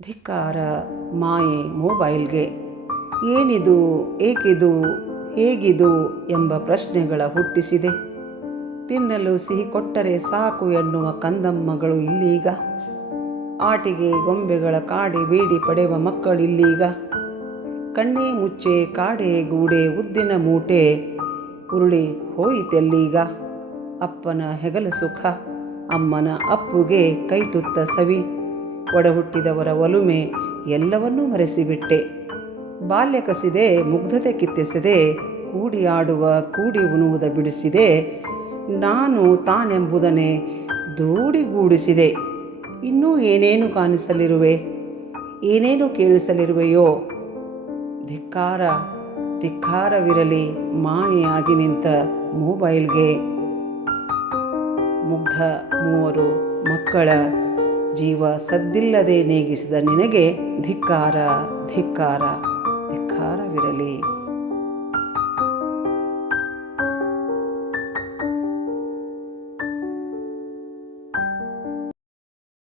ಧಿಕ್ಕಾರ ಮಾಯೆ ಮೊಬೈಲ್ಗೆ ಏನಿದು, ಏಕಿದು, ಹೇಗಿದು ಎಂಬ ಪ್ರಶ್ನೆಗಳ ಹುಟ್ಟಿಸಿದೆ. ತಿನ್ನಲು ಸಿಹಿ ಕೊಟ್ಟರೆ ಸಾಕು ಎನ್ನುವ ಕಂದಮ್ಮಗಳು ಇಲ್ಲೀಗ. ಆಟಿಗೆ ಗೊಂಬೆಗಳ ಕಾಡಿ ಬೇಡಿ ಪಡೆಯುವ ಮಕ್ಕಳಿಲ್ಲೀಗ ಕಣ್ಣೇ ಮುಚ್ಚೆ, ಕಾಡೆ ಗೂಡೆ, ಉದ್ದಿನ ಮೂಟೆ, ಉರುಳಿ ಹೋಯಿತೆಲ್ಲೀಗ. ಅಪ್ಪನ ಹೆಗಲ ಸುಖ, ಅಮ್ಮನ ಅಪ್ಪುಗೆ ಕೈತುತ್ತ ಸವಿ. ಒಡಹುಟ್ಟಿದವರ ಒಲುಮೆ ಎಲ್ಲವನ್ನೂ ಮರೆಸಿಬಿಟ್ಟೆ. ಬಾಲ್ಯ ಕಸಿದೆ, ಮುಗ್ಧತೆ ಕಿತ್ತೆಸದೆ, ಕೂಡಿ ಆಡುವ, ಕೂಡಿ ಉಣುವುದ ಬಿಡಿಸಿದೆ. ನಾನು ತಾನೆಂಬುದನ್ನೇ ದೂಡಿಗೂಡಿಸಿದೆ ಇನ್ನೂ ಏನೇನು ಕಾಣಿಸಲಿರುವೆ? ಏನೇನು ಕೇಳಿಸಲಿರುವೆಯೋ? ಧಿಕ್ಕಾರ, ಧಿಕ್ಕಾರವಿರಲಿ ಮಾಯೆಯಾಗಿ ನಿಂತ ಮೊಬೈಲ್ಗೆ. ಮುಗ್ಧ ಮೂವರು ಮಕ್ಕಳ ಜೀವ ಸದ್ದಿಲ್ಲದೆ ನೇಗಿಸಿದ ನಿನಗೆ ಧಿಕ್ಕಾರ ಧಿಕ್ಕಾರ ಧಿಕ್ಕಾರವಿರಲಿ.